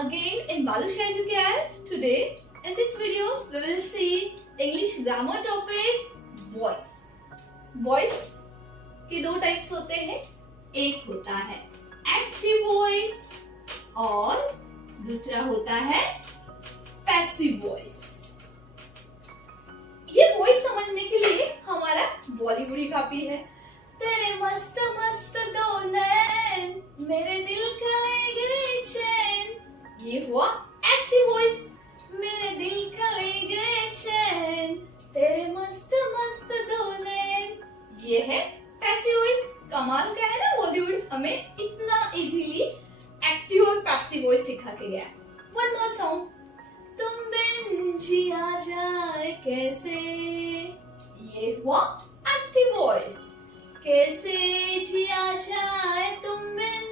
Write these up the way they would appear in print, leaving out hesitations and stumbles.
again in Balush Educare. Today in this video we will see English grammar topic voice. Voice के दो types होते हैं, एक होता है एक्टिव वॉइस और दूसरा होता है पैसिव वॉइस। ये वॉइस समझने के लिए हमारा बॉलीवुड ही काफी है। तेरे मस्त मस्त दो नैन मेरे दिल का ले गए चैन, ये हुआ एक्टिव वॉइस। मेरे दिल का ले गए चैन तेरे मस्त मस्त दो नैन, ये है पैसिव वॉइस। कमाल का है ना, बॉलीवुड हमें इतना इजीली एक्टिव और पैसिव वॉइस सिखा के गया है। वन मोर सॉन्ग, तुम बिन जिया जाए कैसे, ये हुआ एक्टिव वॉइस। कैसे जिया जाए तुम बिन,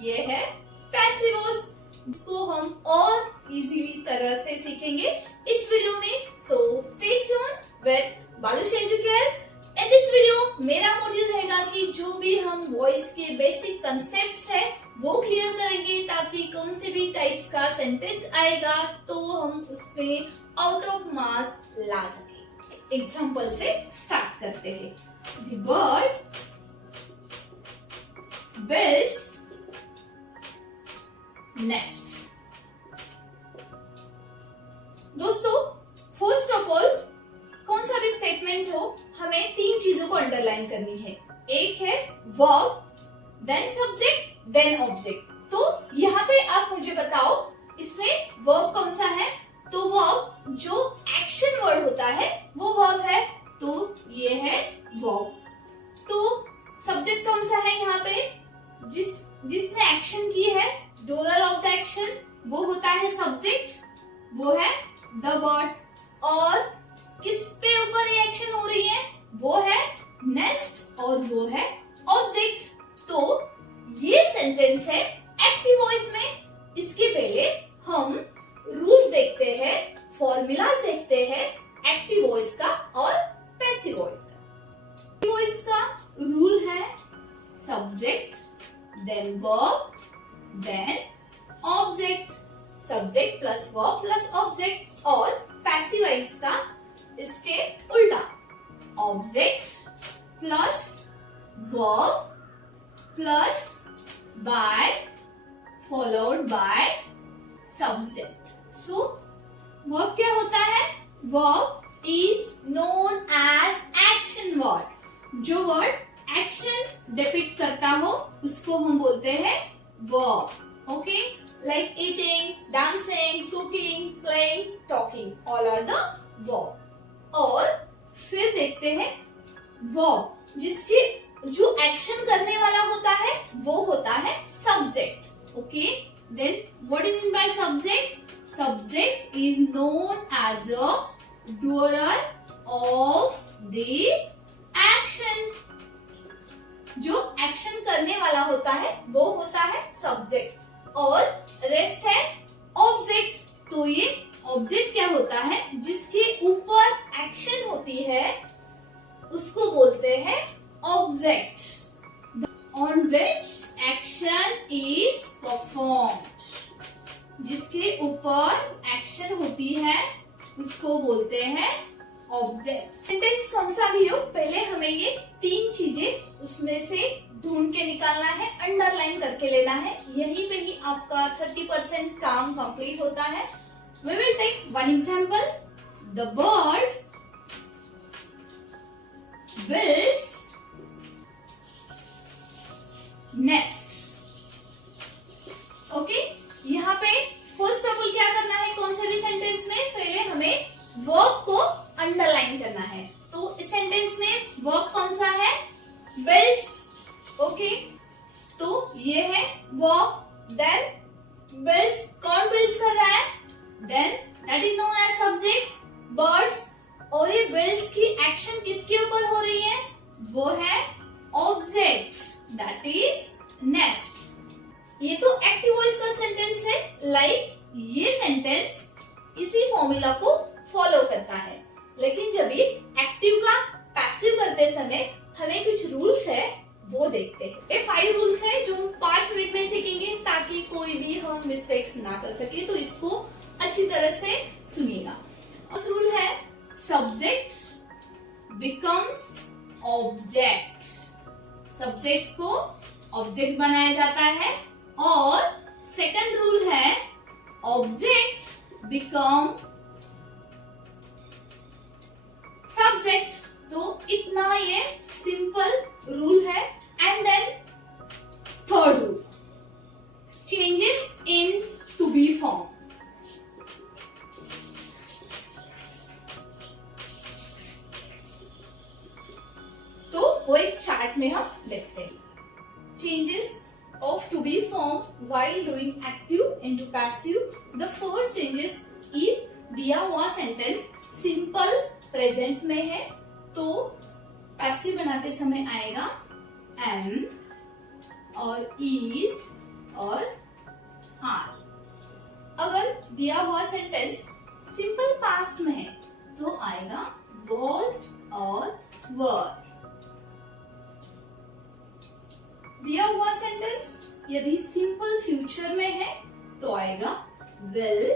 ये है पैसिव वॉइस। इसको हम और इजीली तरह से सीखेंगे इस वीडियो में। So stay tuned with Balush Educare. In this video मेरा मोटिव रहेगा कि जो भी हम वॉइस के बेसिक कंसेप्ट्स है वो क्लियर करेंगे, ताकि कौन से भी टाइप्स का सेंटेंस आएगा तो हम उसमें आउट ऑफ मार्क्स ला सके। एग्जांपल से स्टार्ट करते हैं। The bird builds nest. दोस्तों, फर्स्ट ऑफ ऑल कौन सा भी स्टेटमेंट हो हमें तीन चीजों को अंडरलाइन करनी है। एक है verb, then subject, then object. तो यहाँ पे आप मुझे बताओ इसमें वर्ब कौन सा है। तो वर्ब जो एक्शन वर्ड होता है वो वर्ब है, तो ये है वर्ब। तो सब्जेक्ट कौन सा है यहाँ पे, जिसने एक्शन की है, डोरर ऑफ द एक्शन, वो होता है सब्जेक्ट, वो है द बर्ड। और किस पे ऊपर ये एक्शन हो रही है, वो है नेस्ट और वो है ऑब्जेक्ट। तो ये सेंटेंस है एक्टिव वॉइस में। इसके पहले हम रूल देखते हैं, फॉर्मूलाज देखते हैं एक्टिव वॉइस का और पैसिव वॉइस का। एक्टिव वॉइस का रूल है subject, then verb, then object. Subject plus verb plus object. और पैसिव वॉइस का इसके उल्टा, object plus verb plus by followed by subject. So verb क्या होता है, verb is known as action word. जो वर्ड एक्शन डिपिक्ट करता हो उसको हम बोलते हैं verb. Okay, like eating, dancing, cooking, playing, talking, all are the verb. और फिर देखते हैं वर्ब जिसके जो एक्शन करने वाला होता है वो होता है subject. Okay, then what is meant by subject? Subject is known as a doer of the action. जो एक्शन करने वाला होता है वो होता है सब्जेक्ट और रेस्ट है ऑब्जेक्ट। तो ये ऑब्जेक्ट क्या होता है, जिसके ऊपर एक्शन होती है उसको बोलते हैं object. On which action is performed, जिसके ऊपर एक्शन होती है उसको बोलते हैं ऑब्जेक्ट। सेंटेंस कौन सा भी हो, पहले हमें ये तीन चीजें उसमें से ढूंढ के निकालना है, अंडरलाइन करके लेना है। यहीं पे ही आपका 30% काम कंप्लीट होता है। We will take one example. The bird builds nest. Okay, यहाँ पे फर्स्ट ऑफ ऑल क्या करना है, कौन से भी सेंटेंस में पहले हमें वर्ब को अंडरलाइन करना है। तो इस सेंटेंस में वर्ब कौन सा है, बिल्ड्स। ओके, तो ये है वर्ब। देन बिल्ड्स, कौन बिल्ड्स कर रहा है, then that is known as subject, birds. और ये बिल्ड्स की एक्शन किसके ऊपर हो रही है, वो है ऑब्जेक्ट, दैट इज नेस्ट। ये तो एक्टिव वॉइस का सेंटेंस है। लाइक ये सेंटेंस इसी फॉर्मूला को फॉलो करता है। लेकिन जब ये एक्टिव का पैसिव करते समय हमें कुछ रूल्स है वो देखते हैं। ये 5 रूल्स है जो हम 5 मिनट में सीखेंगे, ताकि कोई भी हम मिस्टेक्स ना कर सके, तो इसको अच्छी तरह से सुनिएगा। फर्स्ट रूल है सब्जेक्ट बिकम्स ऑब्जेक्ट। सब्जेक्ट्स को ऑब्जेक्ट बनाया जाता है। और सेकंड रूल है ऑब्जेक्ट बिकम सब्जेक्ट। तो इतना ये सिंपल रूल है। And then third rule, changes in to be form. तो वो एक चार्ट में हम देखते हैं। Changes of to be form while doing active into passive. The first changes if दिया हुआ सेंटेंस सिंपल प्रेजेंट में है तो पैसिव बनाते समय आएगा am और is और are। अगर दिया हुआ सेंटेंस सिंपल पास्ट में है तो आएगा was और were। दिया हुआ सेंटेंस यदि सिंपल फ्यूचर में है तो आएगा will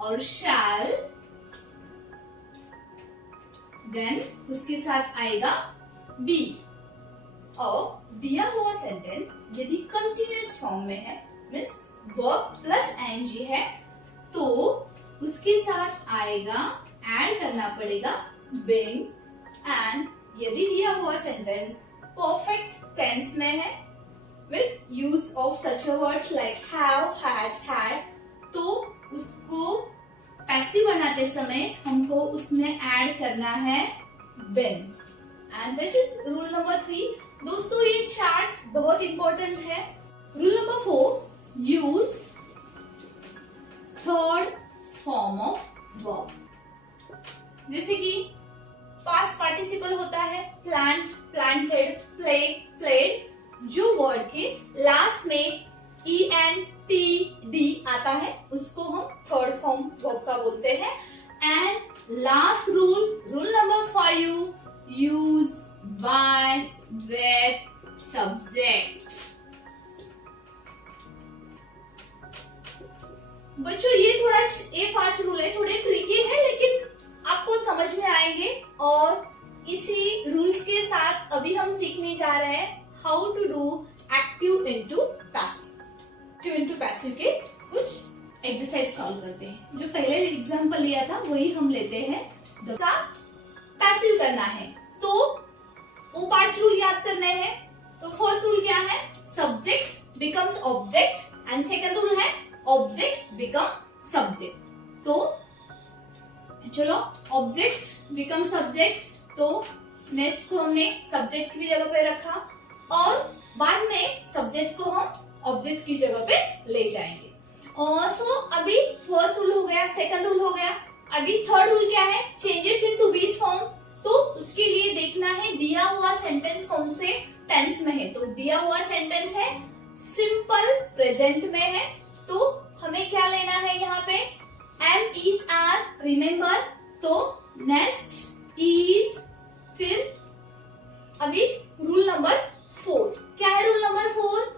और shall। देन उसके साथ आएगा be। और दिया हुआ सेंटेंस यदि कंटिन्यूअस फॉर्म में है मीन्स वर्ब प्लस ing है तो उसके साथ आएगा, ऐड करना पड़ेगा been। एंड यदि दिया हुआ सेंटेंस परफेक्ट टेंस में है with use of such a words like have, has, had, तो उसको पैसिव बनाते समय हमको उसमें ऐड करना है been। And this is rule number 3। दोस्तों ये चार्ट बहुत इंपॉर्टेंट है। Rule number 4, use third form of verb. जैसे कि पास्ट पार्टिसिपल होता है प्लांट, प्लांटेड, प्ले, प्लेड। जो वर्ड के लास्ट में ई एन टी डी आता है उसको हम थर्ड फॉर्म वर्ब का बोलते हैं। And last rule, rule number 5, use by with subject. बच्चों ये 5 रूल है, थोड़े ट्रिकी है लेकिन आपको समझ में आएंगे। और इसी रूल्स के साथ अभी हम सीखने जा रहे हैं how to do active into passive. Active into passive के कुछ एक्सरसाइज सॉल्व करते हैं। जो पहले एग्जांपल लिया था वही हम लेते हैं। पैसिव करना है तो वो 5 रूल याद करने हैं। तो फर्स्ट रूल क्या है, subject becomes object. And second rule है ऑब्जेक्ट्स बिकम सब्जेक्ट। तो चलो ऑब्जेक्ट बिकम सब्जेक्ट, तो नेक्स्ट को हमने सब्जेक्ट की जगह पे रखा और बाद में सब्जेक्ट को हम ऑब्जेक्ट की जगह पे ले जाएंगे। और सो अभी फर्स्ट रूल हो गया, सेकंड रूल हो गया। अभी थर्ड रूल क्या है, changes in to be form. तो उसके लिए देखना है दिया हुआ सेंटेंस कौन से टेंस में है। तो दिया हुआ सेंटेंस है सिंपल प्रेजेंट में है तो हमें क्या लेना है यहाँ पे am, is, are, remember। तो नेक्स्ट is, फिर अभी रूल नंबर 4 क्या है, rule number 4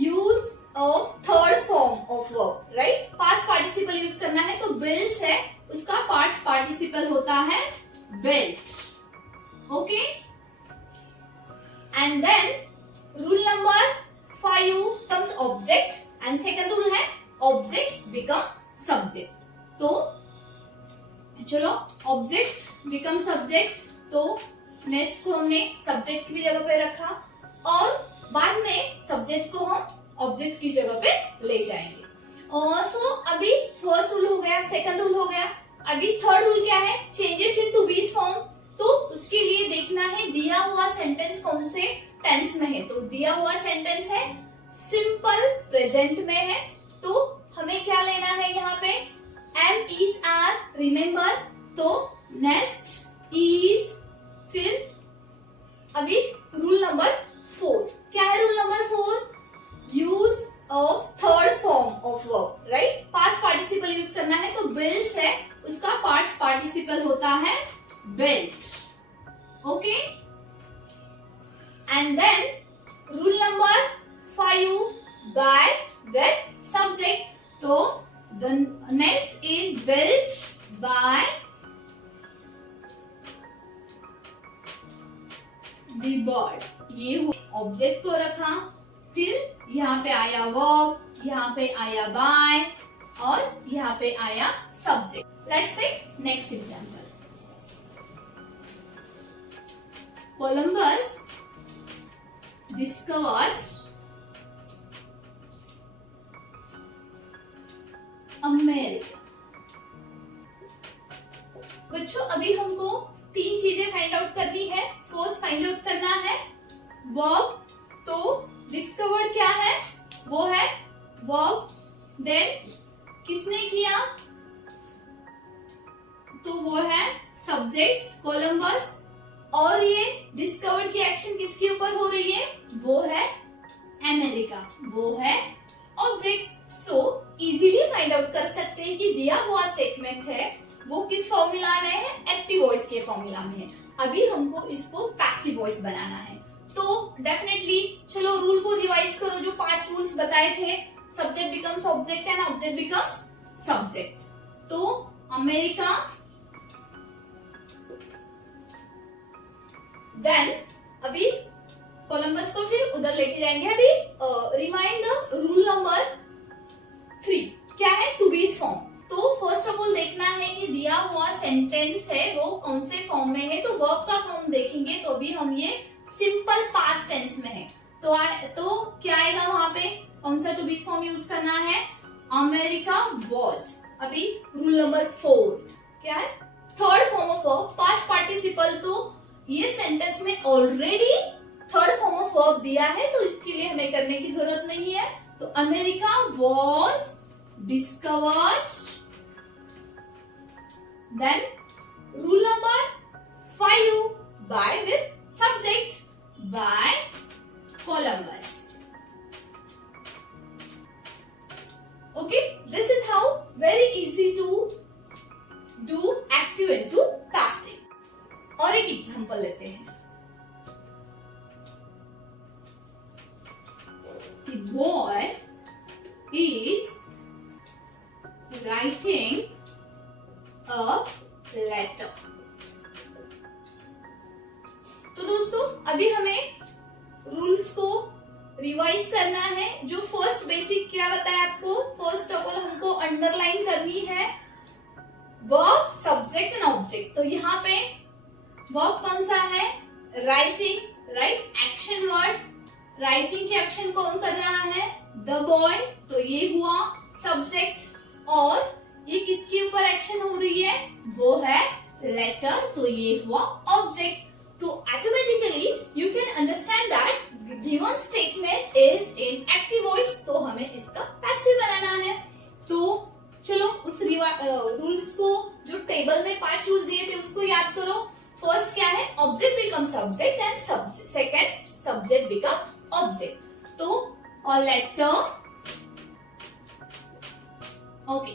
use of third form of verb. Right, past participle use करना है तो बिल्ड्स है, उसका पास्ट पार्टिसिपल होता है built। Okay, and then rule number 5 comes object and second rule है ऑब्जेक्ट्स बिकम सब्जेक्ट। तो चलो ऑब्जेक्ट बिकम सब्जेक्ट, तो नेक्स्ट को हमने सब्जेक्ट की जगह पे रखा और बाद में सब्जेक्ट को हम ऑब्जेक्ट की जगह पे ले जाएंगे। और सो अभी फर्स्ट रूल हो गया, सेकंड रूल हो गया। अभी थर्ड रूल क्या है, changes in to be form. तो उसके लिए देखना है दिया हुआ सेंटेंस कौन से टेंस में है। तो दिया हुआ सेंटेंस है सिंपल प्रेजेंट में है तो हमें क्या लेना है यहाँ पे am, is, are, remember। तो नेक्स्ट is, फिर अभी रूल नंबर 4 क्या है, rule number 4 use of third form of verb. Right, past participle use करना है तो builds है, उसका पास्ट पार्टिसिपल होता है built। Okay, and then rule number 5 by with subject. तो the nest is built by the bird. ये object को रखा, फिर यहाँ पे आया verb, यहाँ पे आया by और यहाँ पे आया subject. Let's take next example. Columbus discovered America. बच्चों अभी हमको 3 चीजें फाइंड आउट करनी है. फर्स्ट फाइंड आउट करना है वर्ब. तो डिस्कवर्ड क्या है? वो है वर्ब. देन किसने किया? तो वो है सब्जेक्ट कोलंबस. और ये डिस्कवर्ड की एक्शन किसके ऊपर हो रही है? वो है अमेरिका. वो है object. So easily find out कर सकते हैं कि दिया हुआ स्टेटमेंट है वो किस फॉर्मूला में है? एक्टिव वॉइस के फॉर्मूला में है. अभी हमको इसको पैसिव वॉइस बनाना है. तो डेफिनेटली चलो रूल को रिवाइज करो. जो 5 रूल्स बताए थे, subject becomes object and object becomes subject. तो अमेरिका, देन अभी कोलंबस को फिर उधर लेके जाएंगे. अभी रिमाइंड द रूल नंबर 3 क्या है? टू बीज फॉर्म. तो फर्स्ट ऑफ ऑल देखना है कि दिया हुआ सेंटेंस है वो कौन से फॉर्म में है. तो वर्ब का फॉर्म देखेंगे तो अभी हम ये सिंपल पास्ट टेंस में है. तो क्या आएगा वहां पे? कौन सा टू बीज फॉर्म यूज करना है? America was. अभी रूल नंबर 4 क्या है? Third form of verb, past participle. तो ये सेंटेंस में already third form of verb दिया है तो इसके लिए हमें करने की जरूरत नहीं है. तो America was discovered. Then rule number 5 by with subject by Columbus. Okay, this is how very easy to do active into passive. और एक एग्जांपल लेते हैं. The boy is writing a letter. तो दोस्तों अभी हमें रूल्स को रिवाइज करना है. जो फर्स्ट बेसिक क्या बताया आपको? फर्स्ट ऑफ ऑल हमको अंडरलाइन करनी है वर्ब, सब्जेक्ट एंड ऑब्जेक्ट. तो यहाँ पे वर्ब कौन सा है? Writing. Right, action word. Writing के एक्शन कौन कर रहा है? The boy. तो ये हुआ सब्जेक्ट. और ये किसके ऊपर एक्शन हो रही है? वो है लेटर. तो ये हुआ ऑब्जेक्ट. तो automatically you can understand that given statement is in active voice. तो हमें इसका पैसिव बनाना है. तो चलो उस रूल्स को, जो टेबल में 5 रूल दिए थे उसको याद करो. फर्स्ट क्या है? Object become subject and second subject become object. तो a letter. Okay,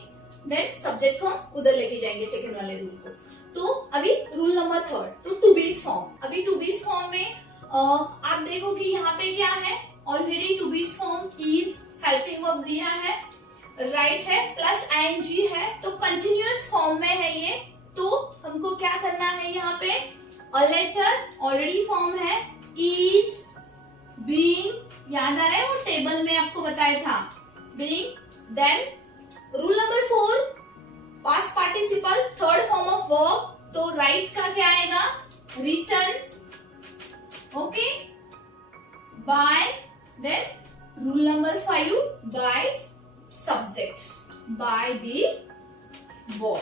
then subject को हम उधर लेके जाएंगे सेकंड वाले रूल को. तो अभी रूल नंबर 3, तो टू बीज फॉर्म. अभी टू बीज फॉर्म में आप देखो कि यहाँ पे क्या है? ऑलरेडी टू बीज फॉर्म इज हेल्पिंग वर्ब दिया है, राइट है, प्लस आईएनजी है. तो कंटिन्यूअस फॉर्म में है ये. तो हमको क्या करना है यहाँ पे? अ लेटर ऑलरेडी फॉर्म है, इज, बीइंग, याद आ रहा है वो टेबल में आपको बताया था, being. Then rule number 4 past participle, third form of verb. तो राइट का क्या आएगा? Written. Okay, by. Then rule number 5 by subject, by the boy.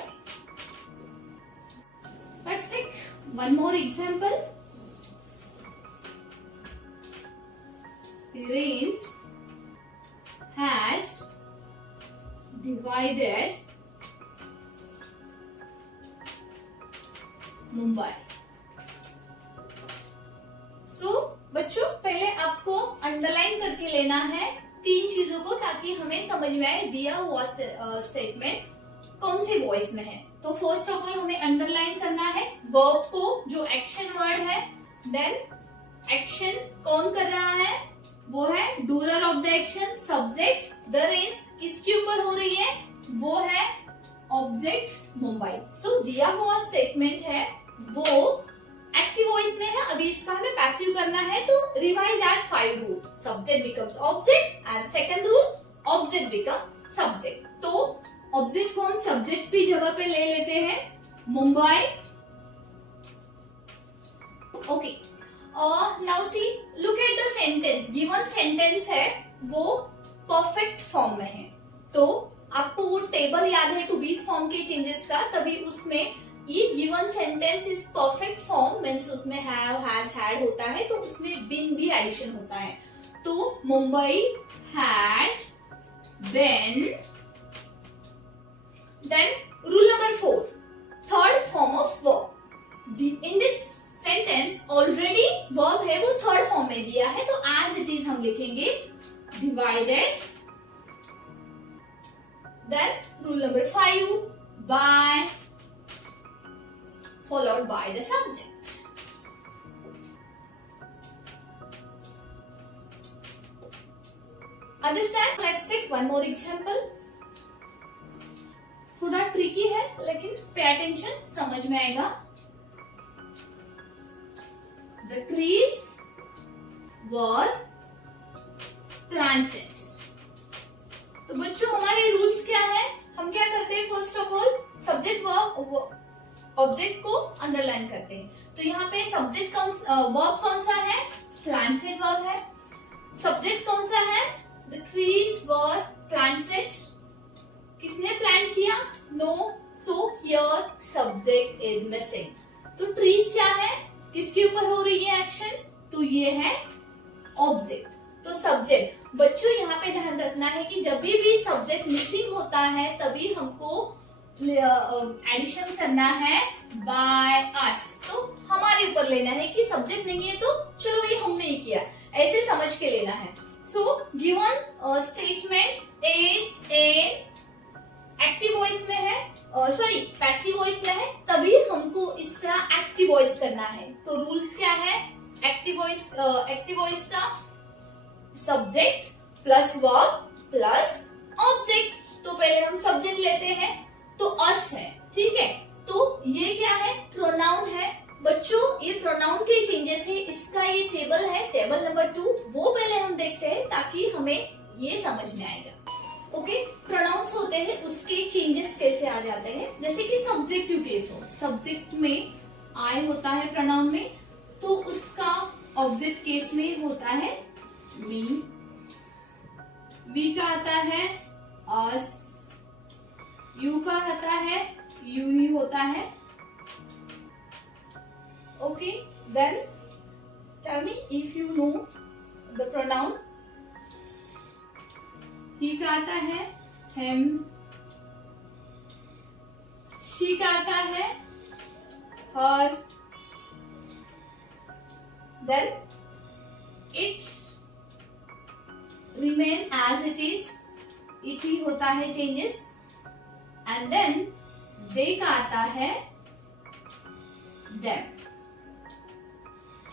Let's take one more example. Parents had divided Mumbai. So बच्चों पहले आपको underline करके लेना है 3 चीजों को, ताकि हमें समझ में आए दिया हुआ स्टेटमेंट कौन सी वॉइस में है. तो फर्स्ट ऑफ ऑल हमें अंडरलाइन करना है वर्ब को, जो एक्शन वर्ड है. देन एक्शन कौन कर रहा है? वो है doer of the action, subject the range किसके ऊपर हो रही है, वो है ऑब्जेक्ट मुंबई। सो दिया हुआ स्टेटमेंट है वो एक्टिव वॉइस में है, अभी इसका हमें पैसिव करना है, तो revise that 5 rule. Subject becomes object and second rule object become subject. तो ऑब्जेक्ट को हम सब्जेक्ट की जगह पे ले लेते हैं, Mumbai. Okay, now see look at the sentence. Given sentence है वो परफेक्ट फॉर्म में है, तो आपको वो टेबल याद है टू बीज फॉर्म के चेंजेस का, तभी उसमें ये given sentence is perfect form means उसमें हैव, हैज, हैड होता है, तो उसमें बीन भी एडिशन होता है। तो Mumbai had been. Then rule number 4, third form of verb. In this sentence already verb है वो थर्ड फॉर्म में दिया है, तो एज इट इज हम लिखेंगे divided. Then rule number 5, by followed by the subject. Understand? Let's take one more example. थोड़ा tricky है लेकिन पे अटेंशन, समझ में आएगा। The trees were planted. तो बच्चों हमारे रूल्स क्या है, हम क्या करते हैं, first of all subject verb object को अंडरलाइन करते हैं। तो यहाँ पे सब्जेक्ट वर्ब कौन सा है, प्लांटेड वर्ब है। सब्जेक्ट कौन सा है, द ट्रीज वर प्लांटेड, किसने प्लांट किया, no, so here subject is missing. तो ट्रीज क्या है, किसके ऊपर हो रही है एक्शन, तो ये है ऑब्जेक्ट। तो सब्जेक्ट, बच्चों यहाँ पे ध्यान रखना है कि जब भी सब्जेक्ट मिसिंग होता है तभी हमको एडिशन करना है बाय अस। तो हमारे ऊपर लेना है कि सब्जेक्ट नहीं है तो चलो ये हमने ही किया, ऐसे समझ के लेना है। So given statement is a active voice में है, सॉरी पैसिव वॉइस में है, तभी हमको इसका एक्टिव वॉइस करना है। तो रूल्स क्या है, एक्टिव वॉइस का subject plus verb plus object. तो पहले हम सब्जेक्ट लेते हैं, तो अस है, ठीक है। तो ये क्या है, प्रोनाउन है। बच्चों ये प्रोनाउन के चेंजेस है, इसका ये टेबल है, टेबल नंबर 2, वो पहले हम देखते हैं ताकि हमें ये समझ में आएगा। ओके, प्रोनाउंस होते हैं उसके चेंजेस कैसे आ जाते हैं, जैसे कि सब्जेक्टिव केस हो, सब्जेक्ट में आई होता है प्रोनाउन में, तो उसका ऑब्जेक्ट केस में होता है मी, वी का आता है अस, यू का आता है यू ही होता है। Okay, then tell me if you know the pronoun. He का आता है हिम, शी का आता है her, then it remain as it is, it ही होता है चेंजेस, एंड देन दे का आता है देम।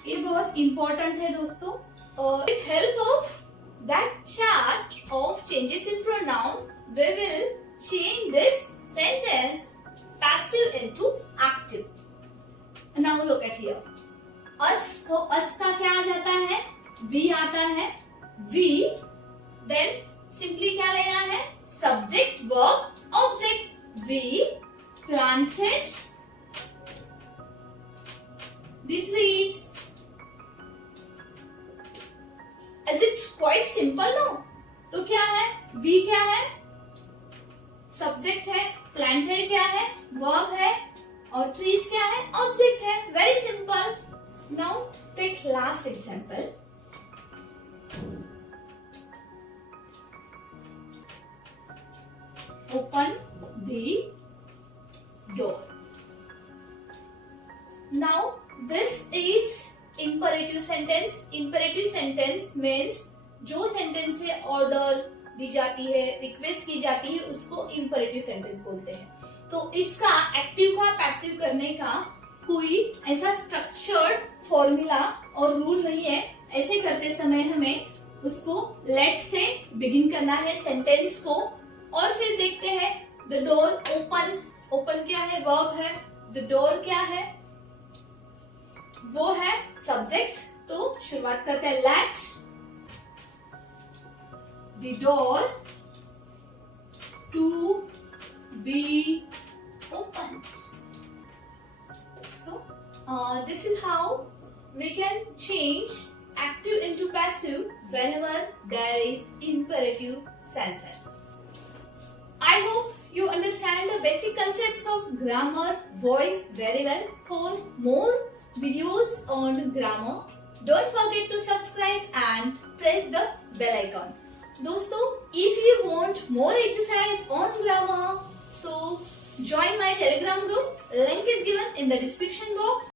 ये बहुत इंपॉर्टेंट है दोस्तों। With help of that chart of changes in pronoun we will change this sentence passive into active. Now look at here, us, तो अस का क्या आ जाता है, वी आता है, वी, देन सिंपली क्या लेना है, subject verb object. We planted the trees. Is it quite simple, no? तो क्या है, we क्या है, सब्जेक्ट है, planted क्या है, verb है, और trees क्या है, ऑब्जेक्ट है। Very simple. Now take last example. Open the door. Now this is imperative sentence. Imperative sentence means जो सेंटेंस से ऑर्डर दी जाती है, रिक्वेस्ट की जाती है, उसको imperative sentence बोलते हैं। तो इसका एक्टिव का पैसिव करने का कोई ऐसा स्ट्रक्चर्ड फॉर्मूला और रूल नहीं है। ऐसे करते समय हमें उसको लेट से बिगिन करना है सेंटेंस को, और फिर देखते हैं द डोर ओपन, ओपन क्या है, वर्ब है, द डोर क्या है, वो है सब्जेक्ट। तो शुरुआत करते हैं let the door to be opened. So this is how we can change active into passive whenever there is imperative sentence. I hope you understand the basic concepts of grammar, voice very well. For more videos on grammar, don't forget to subscribe and press the bell icon. दोस्तों, if you want more exercise on grammar, so join my Telegram group. Link is given in the description box.